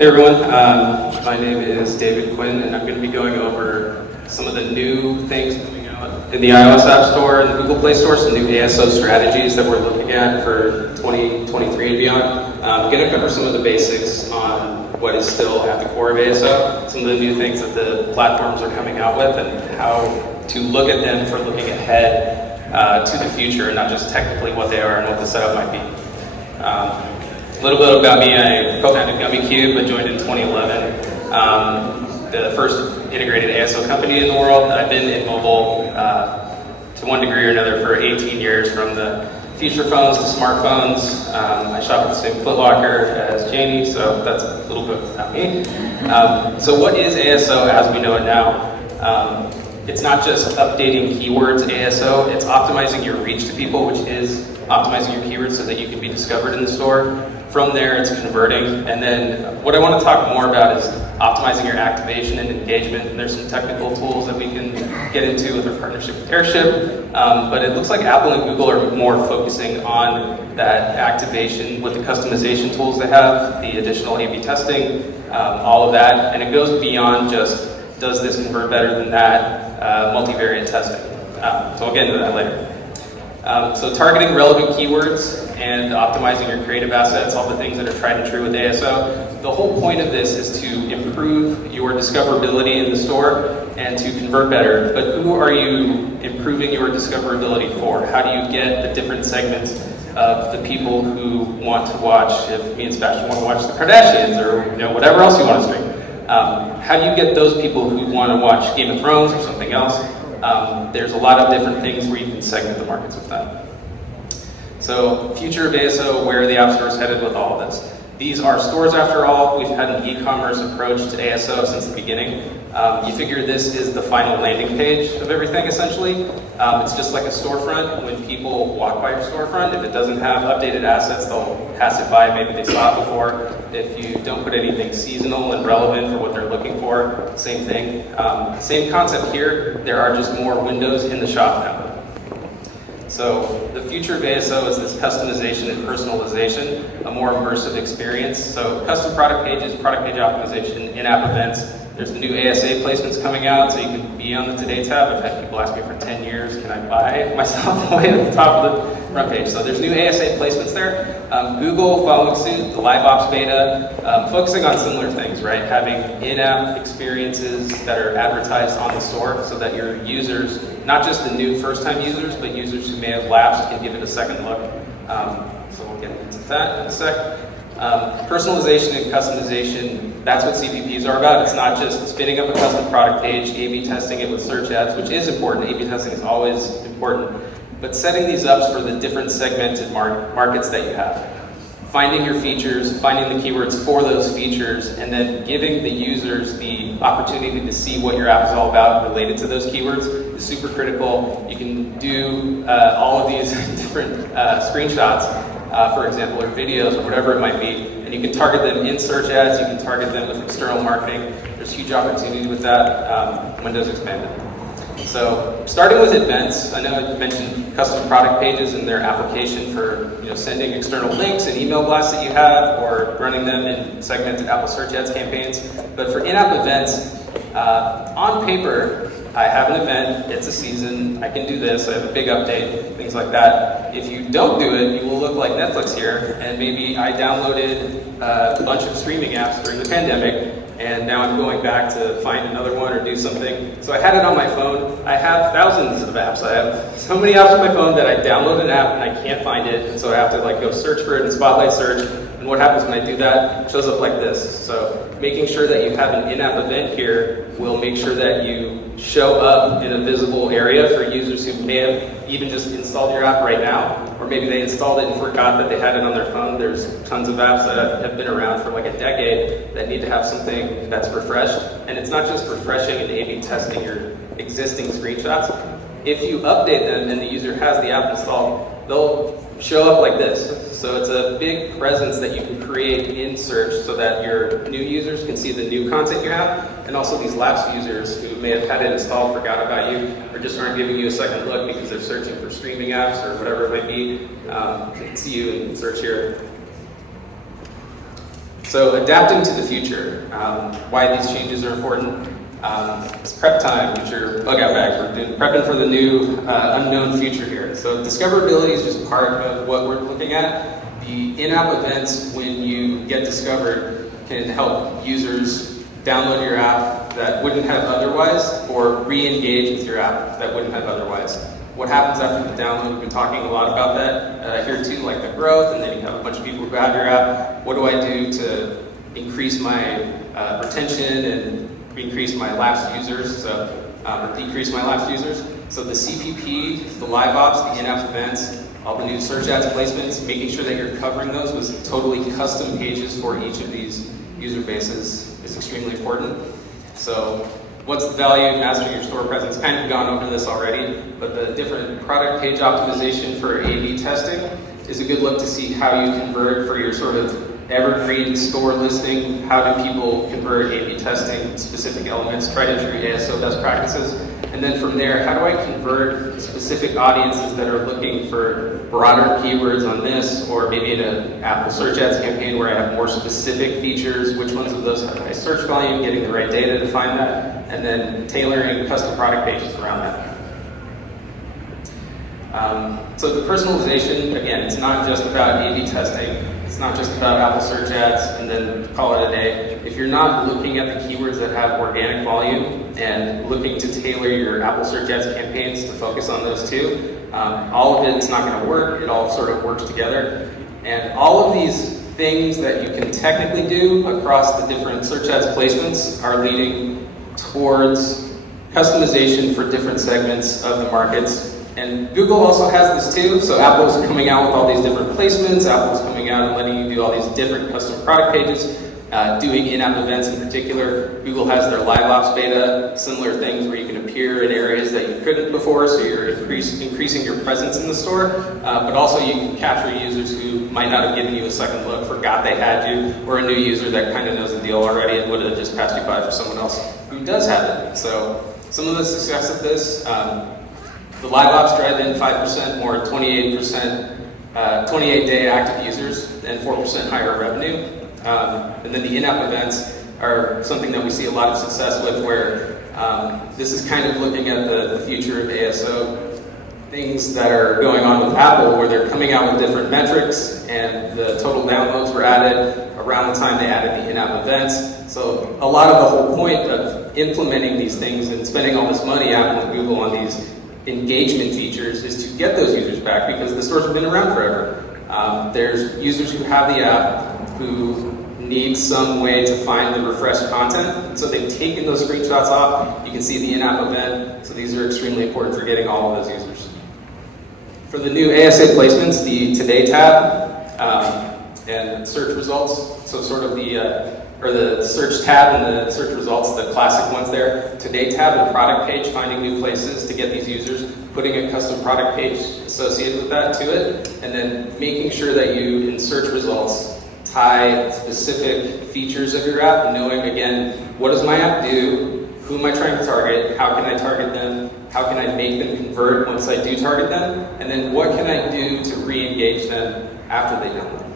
Hey everyone, my name is David Quinn, and I'm going to be going over some of the new things coming out in the iOS App Store and the Google Play Store, some new ASO strategies that we're looking at for 2023 and beyond. I'm going to cover some of the basics on what is still at the core of ASO, some of the new things that the platforms are coming out with, and how to look at them for looking ahead to the future, and not just technically what they are and what the setup might be. A little bit about me: I co-founded Gummicube. I joined in 2011. The first integrated ASO company in the world. I've been in mobile to one degree or another for 18 years, from the feature phones to smartphones. I shop at the same Foot Locker as Janie, so that's a little bit about me. So what is ASO as we know it now? It's not just updating keywords ASO, it's optimizing your reach to people, which is optimizing your keywords so that you can be discovered in the store. From there, it's converting. And then what I want to talk more about is optimizing your activation and engagement. And there's some technical tools that we can get into with our partnership with Airship. But it looks like Apple and Google are more focusing on that activation with the customization tools they have, the additional A/B testing, all of that. And it goes beyond just, does this convert better than that, multivariate testing. So I'll get into that later. So targeting relevant keywords and optimizing your creative assets, all the things that are tried and true with ASO. The whole point of this is to improve your discoverability in the store and to convert better. But who are you improving your discoverability for? How do you get the different segments of the people who want to watch, if me and Sebastian want to watch the Kardashians or whatever else you want to stream? How do you get those people who want to watch Game of Thrones or something else? There's a lot of different things where you can segment the markets with that. So, future of ASO, where the App Store is headed with all of this. These are stores after all. We've had an e-commerce approach to ASO since the beginning. You figure this is the final landing page of everything, essentially. It's just like a storefront. When people walk by your storefront, if it doesn't have updated assets, they'll pass it by. Maybe they saw it before. If you don't put anything seasonal and relevant for what they're looking for, same thing. Same concept here. There are just more windows in the shop now. So the future of ASO is this customization and personalization, a more immersive experience. So custom product pages, product page optimization, in-app events. There's the new ASA placements coming out, so you can be on the Today tab. I've had people ask me for 10 years, can I buy myself away at the top of the front page? So there's new ASA placements there. Google following suit, the LiveOps beta, focusing on similar things, right? Having in-app experiences that are advertised on the store so that your users, not just the new first-time users, but users who may have lapsed, can give it a second look. So we'll get into that in a sec. Personalization and customization, that's what CPPs are about. It's not just spinning up a custom product page, A/B testing it with search ads, which is important. A/B testing is always important. But setting these up for the different segmented markets that you have. Finding your features, finding the keywords for those features, and then giving the users the opportunity to see what your app is all about related to those keywords is super critical. You can do all of these different screenshots, for example, or videos or whatever it might be, and you can target them in search ads, you can target them with external marketing. There's huge opportunity with that. Windows expanded. So starting with events, I know I mentioned custom product pages and their application for sending external links and email blasts that you have, or running them in segmented Apple Search Ads campaigns. But for in-app events, on paper, I have an event, it's a season, I can do this, I have a big update, things like that. If you don't do it, you will look like Netflix here, and maybe I downloaded a bunch of streaming apps during the pandemic, and now I'm going back to find another one or do something. So I had it on my phone. I have thousands of apps. I have so many apps on my phone that I download an app and I can't find it, and so I have to go search for it in Spotlight Search. And what happens when I do that? It shows up like this. So making sure that you have an in-app event here will make sure that you show up in a visible area for users who may have even just installed your app right now, or maybe they installed it and forgot that they had it on their phone. There's tons of apps that have been around for like a decade that need to have something that's refreshed. And it's not just refreshing and A/B testing your existing screenshots. If you update them and the user has the app installed, they'll show up like this. So it's a big presence that you can create in search so that your new users can see the new content you have, and also these lapsed users who may have had it installed, forgot about you, or just aren't giving you a second look because they're searching for streaming apps or whatever it might be, can see you and search here. So adapting to the future, why these changes are important. It's prep time, get your bug out bags. We're doing prepping for the new unknown future here. So discoverability is just part of what we're looking at. The in-app events, when you get discovered, can help users download your app that wouldn't have otherwise, or re-engage with your app that wouldn't have otherwise. What happens after the download? We've been talking a lot about that here too, like the growth, and then you have a bunch of people who have your app. What do I do to increase my retention and increase my lapsed users, or decrease my lapsed users? So the CPP, the LiveOps, the in-app events, all the new search ads placements, making sure that you're covering those with totally custom pages for each of these user bases is extremely important. So what's the value of mastering your store presence? Kind of gone over this already, but the different product page optimization for A/B testing is a good look to see how you convert for your sort of evergreen store listing. How do people convert A/B testing, specific elements, tried and true ASO best practices? And then from there, how do I convert specific audiences that are looking for broader keywords on this, or maybe in an Apple search ads campaign where I have more specific features, which ones of those have high search volume, getting the right data to find that, and then tailoring custom product pages around that. So the personalization, again, it's not just about A/B testing. It's not just about Apple search ads and then call it a day. If you're not looking at the keywords that have organic volume and looking to tailor your Apple search ads campaigns to focus on those too, all of it's not going to work. It all sort of works together. And all of these things that you can technically do across the different search ads placements are leading towards customization for different segments of the markets. And Google also has this too, so Apple's coming out with all these different placements, Apple's coming out and letting you do all these different custom product pages, doing in-app events in particular. Google has their LiveOps beta, similar things where you can appear in areas that you couldn't before, so you're increasing your presence in the store, but also you can capture users who might not have given you a second look, forgot they had you, or a new user that kind of knows the deal already and would have just passed you by for someone else who does have it. So some of the success of this, the LiveOps drive in 5% more, 28%, 28-day active users, and 4% higher revenue. And then the in-app events are something that we see a lot of success with, where this is kind of looking at the future of ASO, things that are going on with Apple, where they're coming out with different metrics, and the total downloads were added around the time they added the in-app events. So a lot of the whole point of implementing these things and spending all this money, Apple and Google, on these engagement features is to get those users back, because the stores have been around forever. There's users who have the app who need some way to find the refreshed content, so they've taken those screenshots off. You can see the in-app event, so these are extremely important for getting all of those users. For the new ASA placements, the Today tab and search results, so sort of the search tab and the search results, the classic ones there. Today tab and product page, finding new places to get these users, putting a custom product page associated with that to it, and then making sure that you, in search results, tie specific features of your app, knowing, again, what does my app do, who am I trying to target, how can I target them, how can I make them convert once I do target them, and then what can I do to re-engage them after they download.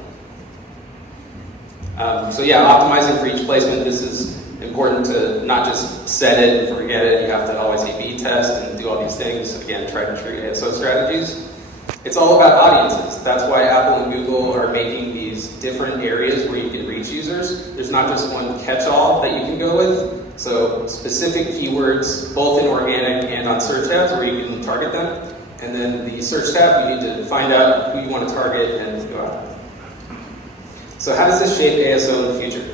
So yeah, optimizing for each placement. This is important to not just set it and forget it. You have to always A/B test and do all these things. Again, tried and true ASO strategies. It's all about audiences. That's why Apple and Google are making these different areas where you can reach users. There's not just one catch-all that you can go with. So specific keywords, both in organic and on search ads, where you can target them. And then the search tab, you need to find out who you want to target and go after. So how does this shape ASO in the future?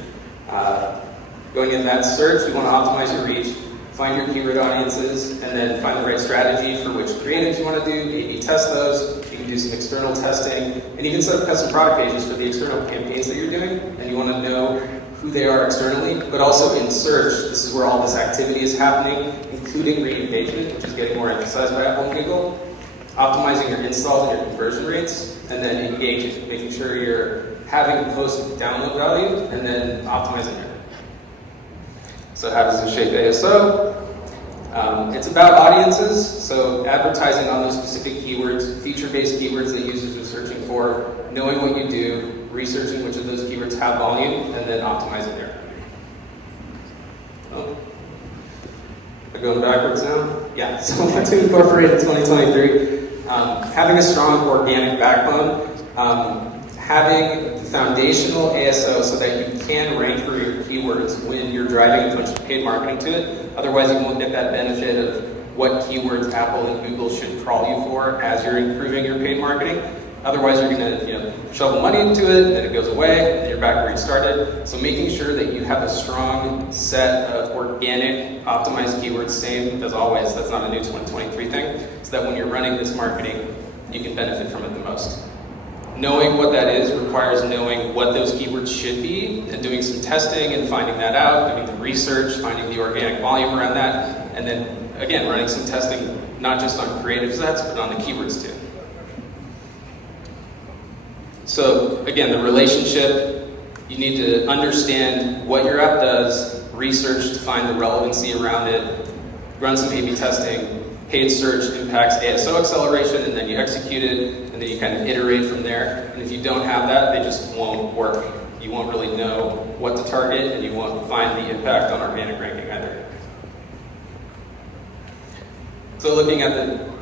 Going in that search, you want to optimize your reach, find your keyword audiences, and then find the right strategy for which creatives you want to do, A/B test those. You can do some external testing, and even set up custom product pages for the external campaigns that you're doing, and you want to know who they are externally, but also in search, this is where all this activity is happening, including re-engagement, which is getting more emphasized by Apple and Google. Optimizing your installs and your conversion rates, and then engaging, making sure you're having post-download value, and then optimizing it. So how does this shape ASO? It's about audiences, so advertising on those specific keywords, feature-based keywords that users are searching for, knowing what you do, researching which of those keywords have volume, and then optimizing there. Oh. Am I going backwards now? Yeah, so what to incorporate in 2023. Having a strong organic backbone, having the foundational ASO so that you can rank for your keywords when you're driving a bunch of paid marketing to it. Otherwise, you won't get that benefit of what keywords Apple and Google should crawl you for as you're improving your paid marketing. Otherwise, you're going to shovel money into it, and then it goes away, and you're back where you started. So making sure that you have a strong set of organic, optimized keywords, same as always, that's not a new 2023 thing, so that when you're running this marketing, you can benefit from it the most. Knowing what that is requires knowing what those keywords should be, and doing some testing and finding that out, doing the research, finding the organic volume around that, and then, again, running some testing, not just on creative sets, but on the keywords too. So again, the relationship, you need to understand what your app does, research to find the relevancy around it, run some A/B testing, paid search impacts ASO acceleration, and then you execute it, and then you kind of iterate from there. And if you don't have that, they just won't work. You won't really know what to target, and you won't find the impact on organic ranking either. So looking at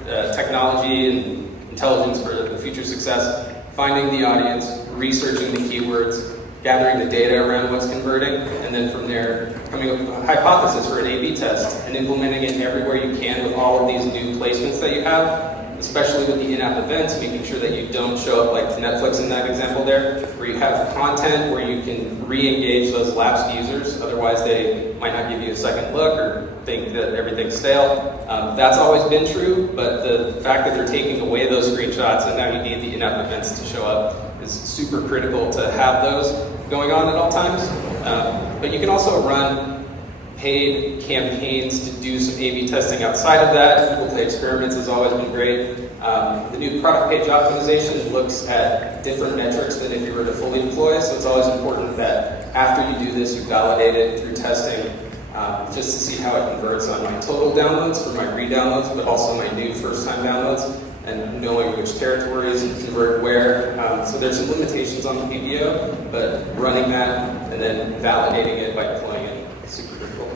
the technology and intelligence for the future success, finding the audience, researching the keywords, gathering the data around what's converting, and then from there coming up with a hypothesis for an A/B test and implementing it everywhere you can with all of these new placements that you have, especially with the in-app events, making sure that you don't show up like Netflix in that example there, where you have content where you can re-engage those lapsed users, otherwise they might not give you a second look or think that everything's stale. That's always been true, but the fact that they're taking away those screenshots and now you need the in-app events to show up is super critical to have those going on at all times. But you can also run paid campaigns to do some A/B testing outside of that. Google Play Experiments has always been great. The new product page optimization looks at different metrics than if you were to fully deploy, so it's always important that after you do this, you validate it through testing, just to see how it converts on my total downloads for my re-downloads, but also my new first-time downloads, and knowing which territories convert where. So there's some limitations on the PPO, but running that and then validating it by deploying it is super critical.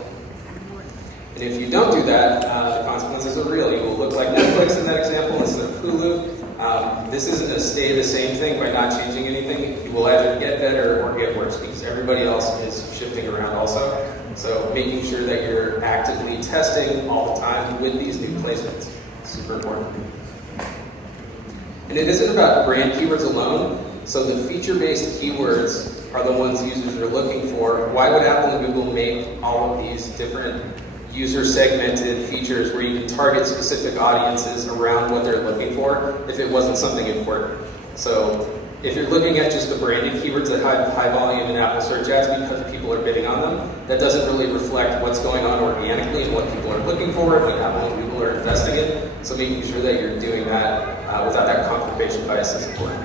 And if you don't do that, the consequences are real. You will look like Netflix in that example instead of Hulu. This isn't a stay the same thing by not changing anything. You will either get better or get worse because everybody else is shifting around also. So making sure that you're actively testing all the time with these new placements is super important. And it isn't about brand keywords alone. So the feature-based keywords are the ones users are looking for. Why would Apple and Google make all of these different user-segmented features where you can target specific audiences around what they're looking for if it wasn't something important? So if you're looking at just the branded keywords that have high volume in Apple search ads because people are bidding on them, that doesn't really reflect what's going on organically and what people are looking for, what Apple and Google are investing in. So making sure that you're doing that without that confirmation bias is important.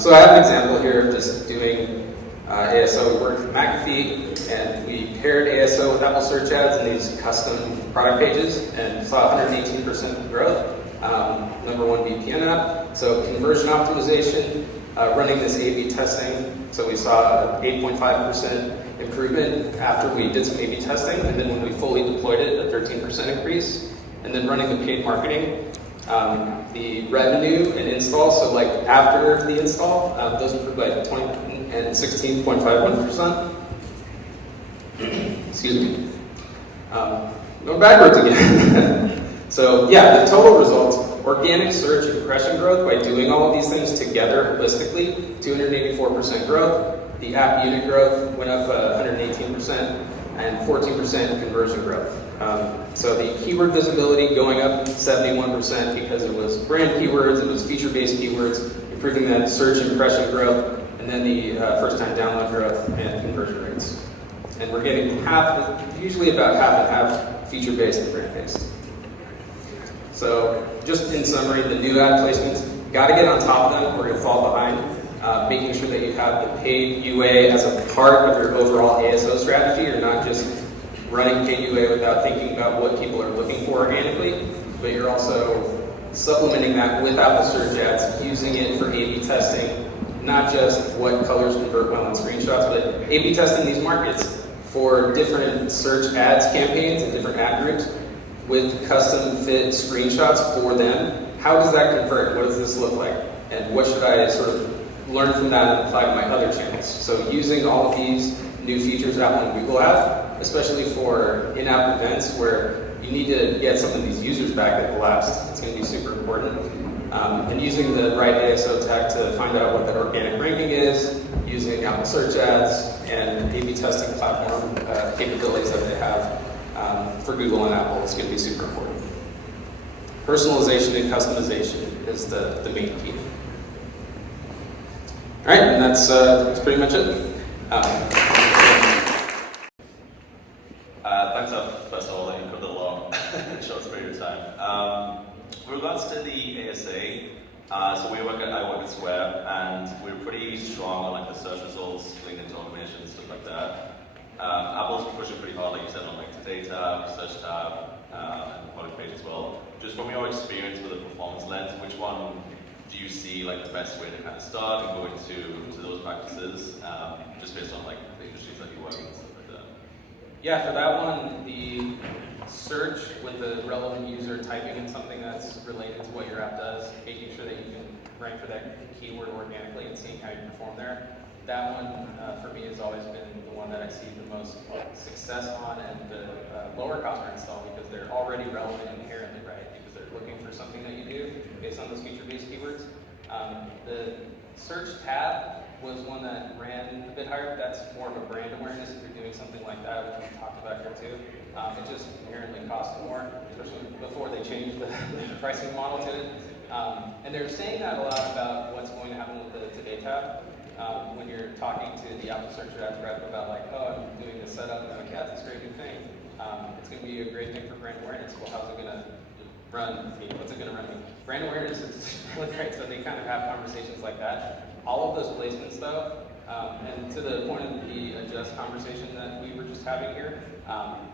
So I have an example here of just doing ASO. We worked with McAfee, and we paired ASO with Apple search ads in these custom product pages and saw 118% growth. #1 VPN app. So conversion optimization, running this A/B testing. So we saw 8.5% improvement after we did some A/B testing, and then when we fully deployed it, a 13% increase. And then running the paid marketing, the revenue and install, so like after the install, those improved by 20 and 16.51%. Excuse me. Going backwards again. So yeah, the total results, organic search impression growth by doing all of these things together holistically, 284% growth. The app unit growth went up 118% and 14% conversion growth. So the keyword visibility going up 71% because it was brand keywords, it was feature-based keywords, improving that search impression growth, and then the first-time download growth and conversion rates. And we're getting usually about half and half feature-based and brand-based. So just in summary, the new ad placements, got to get on top of them or you'll fall behind. Making sure that you have the paid UA as a part of your overall ASO strategy. You're not just running KUA without thinking about what people are looking for organically, but you're also supplementing that with Apple search ads, using it for A/B testing, not just what colors convert well in screenshots, but A/B testing these markets for different search ads campaigns and different ad groups with custom fit screenshots for them. How does that convert? What does this look like? And what should I sort of learn from that and apply to my other channels? So using all of these new features Apple and Google have, especially for in-app events where you need to get some of these users back that collapsed, it's going to be super important. And using the right ASO tag to find out what that organic ranking is, using Apple search ads and A/B testing platform capabilities that they have for Google and Apple is going to be super important. Personalization and customization is the main key. All right, and that's pretty much it. Thanks, first of all, that you covered a lot in a short period of time. With regards to the ASA, so I work at Square, and we're pretty strong on like the search results, linked into automation, stuff like that. Apple's pushing pretty hard, like you said, on like Today tab, Search tab, and the product page as well. Just from your experience with the performance lens, which one do you see like the best way to kind of start and go into those practices, just based on like the industries that you work in and stuff like that? Yeah, for that one, the search with the relevant user typing in something that's related to what your app does, making sure that you can rank for that keyword organically and seeing how you perform there. That one, for me, has always been the one that I see the most success on and the lower cost per install because they're already relevant inherently, right? Because they're looking for something that you do based on those feature-based keywords. The search tab was one that ran a bit higher, but that's more of a brand awareness if you're doing something like that, which we talked about here too. It just inherently costs more, especially before they changed the pricing model to it. And they're saying that a lot about what's going to happen with the Today tab. When you're talking to the Apple Search Ads rep about like, oh, I'm doing this setup, and they're like, yeah, it's a great new thing. It's going to be a great thing for brand awareness. Well, how's it going to run me? What's it going to run me? Brand awareness is really great, so they kind of have conversations like that. All of those placements, though, and to the point of the adjust conversation that we were just having here,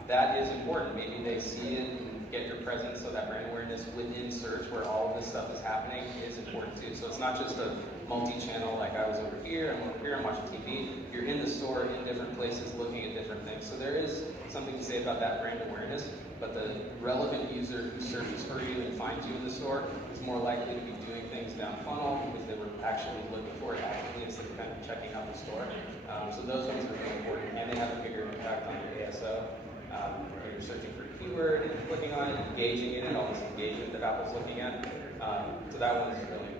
that is important. Maybe they see it and get your presence, so that brand awareness within search where all of this stuff is happening is important too. So it's not just a multi-channel, like I was over here, I'm over here, I'm watching TV. You're in the store, in different places, looking at different things. So there is something to say about that brand awareness, but the relevant user who searches for you and finds you in the store is more likely to be doing things down funnel because they were actually looking for it actively instead of kind of checking out the store. So those ones are really important, and they have a bigger impact on your ASO. You're searching for a keyword and clicking on it, engaging in it, all this engagement that Apple's looking at. So that one is really